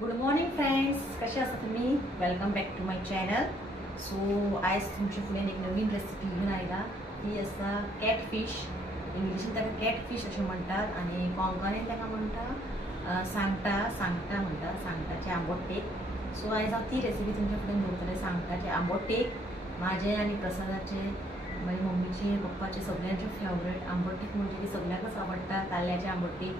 Good morning friends, कसे आसा तुम्ही? Welcome back to my channel. So आयज तुमचे फुडें एक नवीन रेसिपी घेऊन आयला. ती आसा कॅटफिश. इंग्लिशीन ताका कॅटफिश अशें म्हणटात आनी कोंकणीन ताका म्हणटा सांगटा म्हणटा, सांगटाचे आंबोटेक. सो आयज हांव ती रेसिपी तुमच्या फुडें दवरतलें. सांगटाचे आंबोटेक म्हाजे आनी प्रसादाचे, मागीर मम्मीचे, पप्पाचे सगळ्यांचे फेवरेट. आंबोटेक म्हणजे ती सगळ्यांकच आवडटा. ताल्ल्याचे आंबोटेक,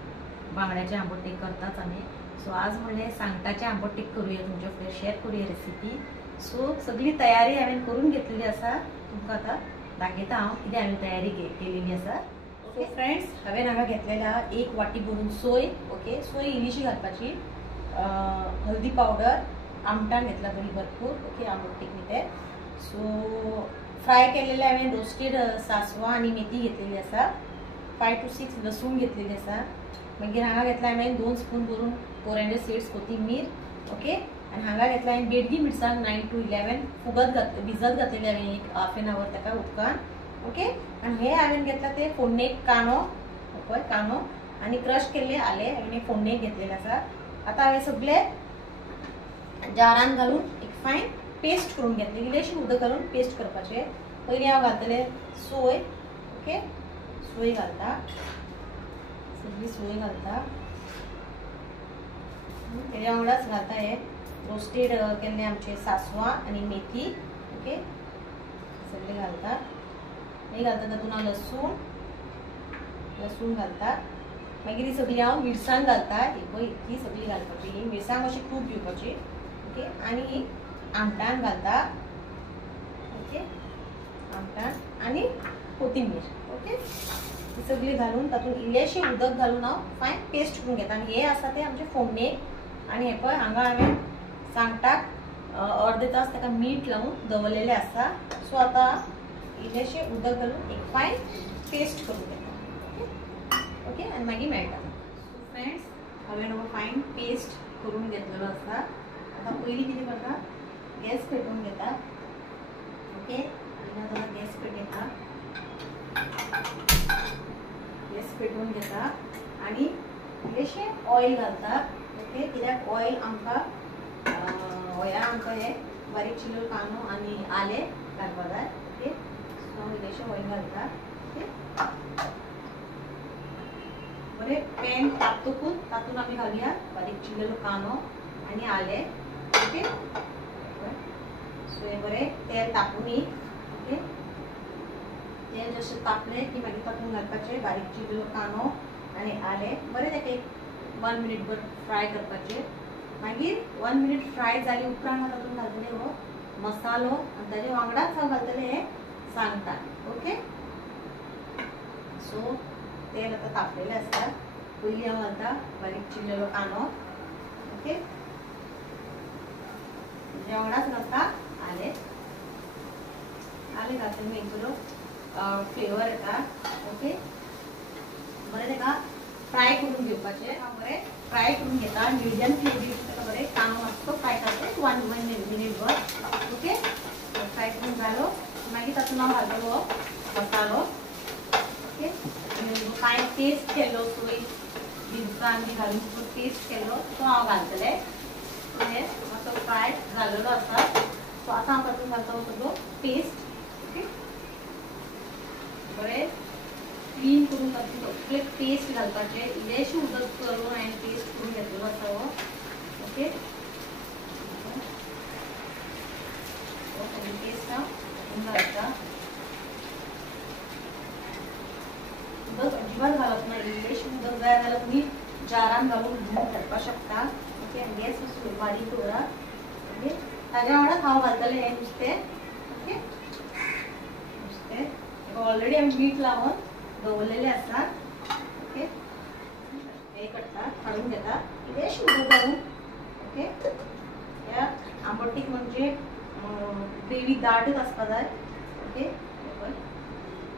बांगड्याचे आंबोटेक करतात आमी. सो आज म्हणलें सांगटाचे आंबोटेक करूया, तुमच्या फुडें शेअर करूया रेसिपी. सो सगळी तयारी हांवें करून घेतलेली आसा. तुमकां आतां दाखयता हांव कितें हांवें तयारी केलेली आसा. ओके फ्रेंड्स, हांवें हांगा घेतलेला 1 वाटी भरून सोय. ओके, सोय इल्लीशी घालपाची. हळदी पावडर, आमटाण घेतला बरी भरपूर. ओके, आंबोटेक न्ही ते. सो फ्राय केलेले हांवें रोस्टेड सासवां आनी मेथी घेतलेली आसा. 5 to 6 लसूण घेतलेली आसा. मागीर हांगा घेतला हांवें 2 स्पून भरून कोरिएंडर सीड्स, कोथिंबीर. ओके, आनी हांगा घेतला हांवें बेडगी मिरसांग 9 to 11 भिजत घातलेली हांवें एक हाफ एन आवर ताका उदकान. ओके, आनी हे हांवें घेतला ते फोडणेक कांदो, पळय कांदो आनी क्रश केल्ले आले हांवें एक फोडणेक घेतलेले आसा. आतां हांवें सगळे जारान घालून एक फायन पेस्ट करून घेतली. इल्लेशें उदक घालून पेस्ट करपाचें. पयलीं हांव घालतलें सोय. ओके, सोय घालता, सगळी सोय घालता. तेज्या वांगडाच घालता हे रोस्टेड केल्ले आमचे सासवां आनी मेथी. ओके, सगळे घालता. मागीर घालता तातूंत हांव लसूण घालता. मागीर ही सगळी हांव मिरसांग घालता. ही सगळी घालपाची. ही मिरसांग अशी खूब घेवपाची. ओके, आनी आमटाण घालता. ओके, आमटाण आनी कोथिंबीर. ओके, ही सगळी घालून तातूंत इल्लेशें उदक घालून हांव फायन पेस्ट करून घेता. आनी हे आसा ते आमचे फोडणेक. आनी हे पळय हांगा हांवें सांगटाक अर्दे तास ताका मीठ लावून दवरलेले आसा. सो आतां इल्लेशें उदक घालून एक फायन पेस्ट करून घेता. ओके, आनी मागीर मेळटा. सो फ्रेंड्स, हांवें हो फायन पेस्ट करून घेतलेलो आसा. आतां पयलीं कितें करता, गॅस पेटोवन घेता. ओके, आनी आतां गॅस पेटयता. गॅस पेटोवन घेता आनी इल्लेशें ऑयल घालता. ओके, कित्याक ऑयल आमकां ऑयलान आमकां हे बारीक चिल्लर कांदो आनी आले घालपा जाय. ओके, सो इल्लेशें ऑयल घालता. ओके, बरें पॅन तापतकूच तातूंत आमी घालुया बारीक चिल्लर कांदो आनी आले. ओके, सो हे बरें तेल तापोनी. ओके, तेल जशें तापलें की मागीर तातूंत घालपाचें बारीक चिल्लर कांदो आनी आले. बरें ताका एक 1 मिनिट भर फ्राय करपाचें. मागीर 1 मिनिट फ्राय जाली उपरांत तातूंत घालतलें हो मसालो आनी ताजे वांगडाच हांव घालतलें हे सांगटां. ओके, सो तेल आतां तापलेलें आसा. पयलीं हांव घालता बारीक चिल्ललो कांदो. ओके, ताज्या वांगडाच घालता आले. आले घालतलें एक बरो फ्लेवर येता. ओके, बरें ताका फ्राय करून घेवपाचें. हांव बरें फ्राय करून घेता. मिडियम फ्लेमीर ताका बरें कांदो मातसो फ्राय करता 1 मिनिट भर. ओके, फ्राय करून जालो मागीर तातूंत हांव घालतलो हो मसालो. ओके, फायन पेस्ट केल्लो सोय मिरसांग बी घालून पेस्ट केल्लो तो हांव घालतलें. हे मातसो फ्राय जालेलो आसा. सो आतां हांव तातूंत घालता हो सगळो पेस्ट. ओके, बरें क्लीन करून तातूंत सगळें पेस्ट घालपाचें. इल्लेशें उदक करून हांवें पेस्ट करून घेतलेलो आसा हो. ओके, सगळी पेस्ट हांव घालता. उदक अजिबात घालप ना. इल्लेशें उदक जाय जाल्यार तुमी जारान घालून धुवून काडपाक शकता. ओके, आनी गॅस मातसो बारीक दवरा. ओके, ताज्या वांगडाच हांव घालतलें हें नुस्तें. ओके, नुस्तें ऑलरेडी हांवें मीठ लावन दवरलेले आसा. ओके, हे करता, काडून घेता इल्लेशें उदक घालून. ओके, ह्या आंबोटेक म्हणजे ग्रेवी दाटच आसपा जाय. ओके,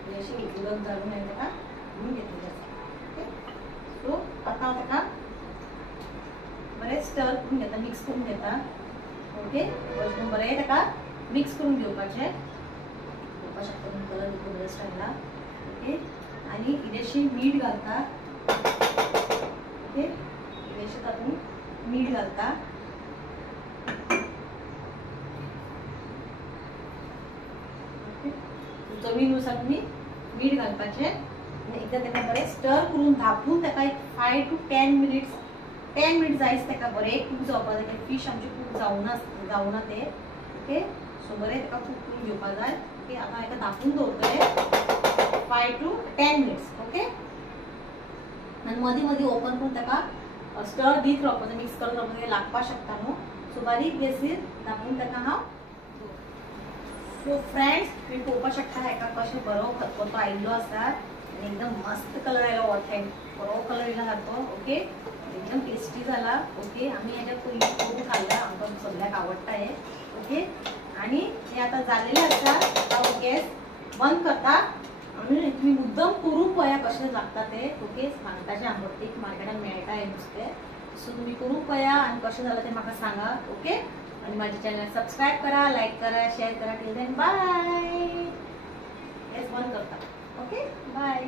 इल्लेशें उदक घालून हांवें ताका धुवून घेतलेलें आसा. ओके, सो आतां हांव ताका बरें स्टर करून घेता, मिक्स करून घेता. ओके, बरें ताका मिक्स करून घेवपाचें. घेवपाक शकता तुमी कलर बरें स्टायला. ओके, आनी इल्लेशें मीठ घालता. ओके, इल्लेशें तातूंत मीठ घालता. चवीनुसार तुम्ही मीठ घालपाचे आणि एकदा त्याला बरे स्टर करून धापून त्याका एक 5 to 10 मिनिट्स 10 मिनिट जायच त्याका बरे खूप जावपा जाय. फिश आमची खूप जावना ते. ओके सो बरे त्याका खूप करून घेवपा जाय. ओके आता एका धापून दवरतले 5 to 10 मिनिट्स. ओके आणि मधी मधी ओपन करून त्याका स्टर दीत रावपाचें मिक्स करत रावपाचें लागपा शकता न्हू. सो बारीक गॅसीर धापून त्याका हांव. सो फ्रेंड्स तुम्ही पळोवपाक शकता हेका कशें बरो खतखतो आयिल्लो आसा आनी एकदम मस्त कलर आयलो. वॉथेन बरो कलर येयला सारको. ओके एकदम टेस्टी जाला. ओके आमी हेज्या पयलीं करून खाल्ला आमकां सगळ्याक आवडटा हे. ओके आनी हे आतां जालेलें आसा. हांव गॅस बंद करता आनी तुमी मुद्दम करून पळया कशें लागता ते. ओके सांगताचें आंबटीक मार्केटान मेळटा हें नुस्तें. सो तुमी करून पळया आनी कशें जालां तें म्हाका सांगा. ओके आणि माझ्या चॅनल सबस्क्राईब करा, लाईक करा, शेअर करा. Till then bye. गॅस बंद करता. Okay bye.